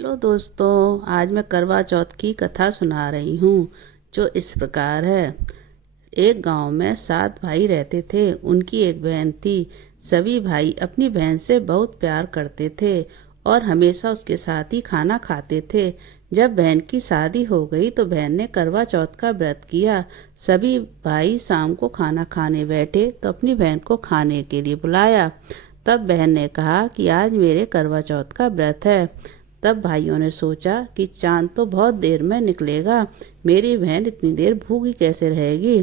Hello दोस्तों, आज मैं करवा चौथ की कथा सुना रही हूँ जो इस प्रकार है। एक गांव में 7 भाई रहते थे। उनकी एक बहन थी। सभी भाई अपनी बहन से बहुत प्यार करते थे और हमेशा उसके साथ ही खाना खाते थे। जब बहन की शादी हो गई तो बहन ने करवा चौथ का व्रत किया। सभी भाई शाम को खाना खाने बैठे तो अपनी बहन को खाने के लिए बुलाया। तब बहन ने कहा कि आज मेरे करवा चौथ का व्रत है। तब भाइयों ने सोचा कि चांद तो बहुत देर में निकलेगा, मेरी बहन इतनी देर भूखी कैसे रहेगी।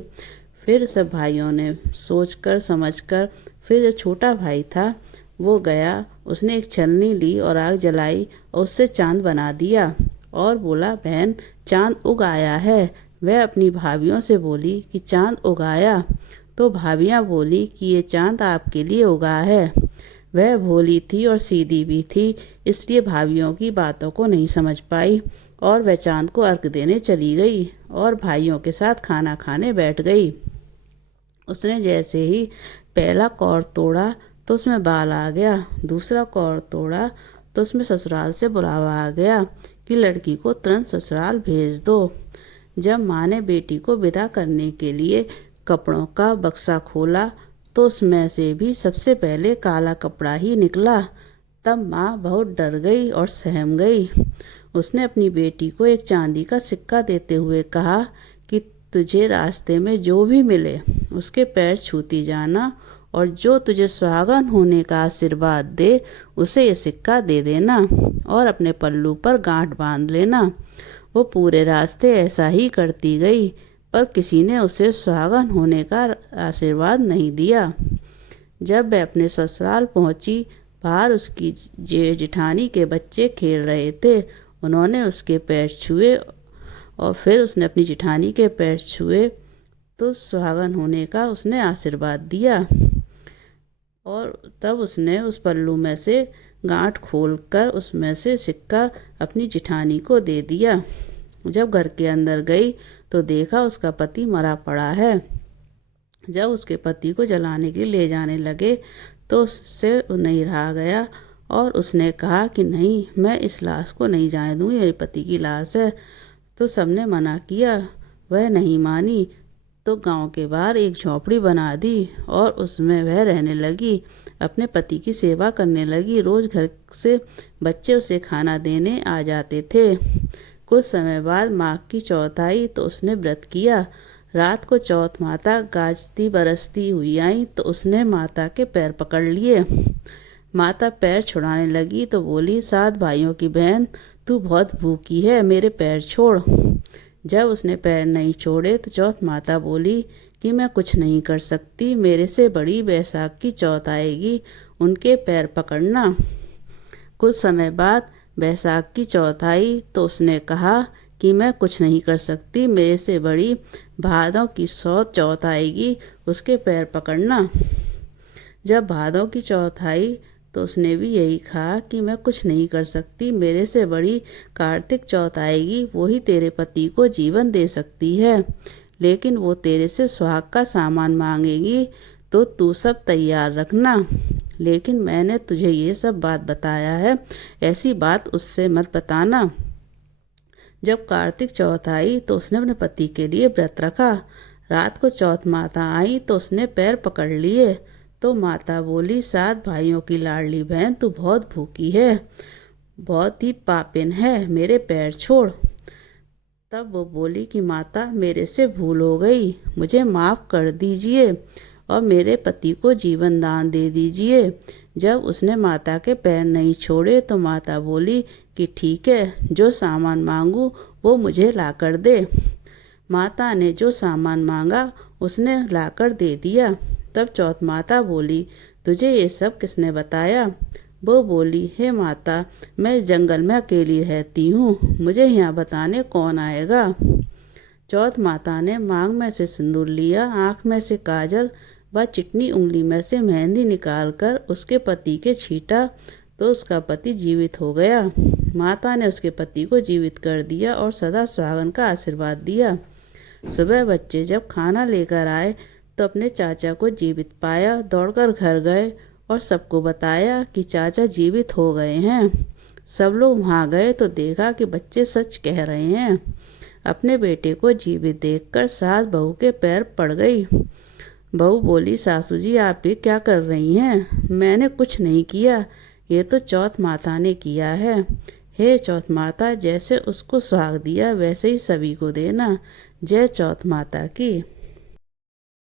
फिर सब भाइयों ने सोचकर समझकर फिर जो छोटा भाई था वो गया। उसने एक छलनी ली और आग जलाई और उससे चांद बना दिया और बोला, बहन चांद उग आया है। वह अपनी भाभीियों से बोली कि चांद उगाया। तो भाभियाँ बोली कि ये चांद आपके लिए उगा है। वह भोली थी और सीधी भी थी, इसलिए भाभियों की बातों को नहीं समझ पाई और वह चांद को अर्घ देने चली गई और भाइयों के साथ खाना खाने बैठ गई। उसने जैसे ही पहला कौर तोड़ा तो उसमें बाल आ गया। दूसरा कौर तोड़ा तो उसमें ससुराल से बुलावा आ गया कि लड़की को तुरंत ससुराल भेज दो। जब माँ ने बेटी को विदा करने के लिए कपड़ों का बक्सा खोला तो उसमें से भी सबसे पहले काला कपड़ा ही निकला। तब माँ बहुत डर गई और सहम गई। उसने अपनी बेटी को एक चांदी का सिक्का देते हुए कहा कि तुझे रास्ते में जो भी मिले उसके पैर छूती जाना और जो तुझे सुहागन होने का आशीर्वाद दे उसे ये सिक्का दे देना और अपने पल्लू पर गांठ बांध लेना। वो पूरे रास्ते ऐसा ही करती गई पर किसी ने उसे सुहागन होने का आशीर्वाद नहीं दिया। जब वह अपने ससुराल पहुंची, बाहर उसकी जेठानी के बच्चे खेल रहे थे। उन्होंने उसके पैर छुए और फिर उसने अपनी जेठानी के पैर छुए तो सुहागन होने का उसने आशीर्वाद दिया। और तब उसने उस पल्लू में से गांठ खोलकर उसमें से सिक्का अपनी जेठानी को दे दिया। जब घर के अंदर गई तो देखा उसका पति मरा पड़ा है। जब उसके पति को जलाने के लिए ले जाने लगे तो उससे नहीं रहा गया और उसने कहा कि नहीं, मैं इस लाश को नहीं जाने दूंगी, मेरे पति की लाश है। तो सबने मना किया, वह नहीं मानी। तो गांव के बाहर एक झोपड़ी बना दी और उसमें वह रहने लगी। अपने पति की सेवा करने लगी। रोज घर से बच्चे उसे खाना देने आ जाते थे। कुछ समय बाद माघ की चौथ आई तो उसने व्रत किया। रात को चौथ माता गाजती बरसती हुई आई तो उसने माता के पैर पकड़ लिए। माता पैर छुड़ाने लगी तो बोली, 7 भाइयों की बहन तू बहुत भूखी है, मेरे पैर छोड़। जब उसने पैर नहीं छोड़े तो चौथ माता बोली कि मैं कुछ नहीं कर सकती, मेरे से बड़ी बैसाख की चौथ आएगी, उनके पैर पकड़ना। कुछ समय बाद बैसाख की चौथ आई तो उसने कहा कि मैं कुछ नहीं कर सकती, मेरे से बड़ी भादों की चौथ आएगी, उसके पैर पकड़ना। जब भादों की चौथ आई तो उसने भी यही कहा कि मैं कुछ नहीं कर सकती, मेरे से बड़ी कार्तिक चौथ आएगी, वो ही तेरे पति को जीवन दे सकती है, लेकिन वो तेरे से सुहाग का सामान मांगेगी तो तू सब तैयार रखना। लेकिन मैंने तुझे ये सब बात बताया है, ऐसी बात उससे मत बताना। जब कार्तिक चौथ आई तो उसने अपने पति के लिए व्रत रखा। रात को चौथ माता आई तो उसने पैर पकड़ लिए। तो माता बोली, 7 भाइयों की लाडली बहन तू बहुत भूखी है, बहुत ही पापिन है, मेरे पैर छोड़। तब वो बोली कि माता मेरे से भूल हो गई, मुझे माफ़ कर दीजिए और मेरे पति को जीवन दान दे दीजिए। जब उसने माता के पैर नहीं छोड़े तो माता बोली कि ठीक है, जो सामान मांगू वो मुझे लाकर दे। माता ने जो सामान मांगा उसने लाकर दे दिया। तब चौथ माता बोली, तुझे ये सब किसने बताया? वो बोली, हे माता, मैं इस जंगल में अकेली रहती हूँ, मुझे यहाँ बताने कौन आएगा। चौथ माता ने मांग में से सिंदूर लिया, आँख में से काजल व चिकनी उंगली में से मेहंदी निकालकर उसके पति के छींटा तो उसका पति जीवित हो गया। माता ने उसके पति को जीवित कर दिया और सदा सुहागन का आशीर्वाद दिया। सुबह बच्चे जब खाना लेकर आए तो अपने चाचा को जीवित पाया, दौड़कर घर गए और सबको बताया कि चाचा जीवित हो गए हैं। सब लोग वहाँ गए तो देखा कि बच्चे सच कह रहे हैं। अपने बेटे को जीवित देखकर सास बहू के पैर पड़ गई। बहू बोली, सासू जी आप ये क्या कर रही हैं? मैंने कुछ नहीं किया, ये तो चौथ माता ने किया है। हे चौथ माता, जैसे उसको सुहाग दिया वैसे ही सभी को देना। जय चौथ माता की।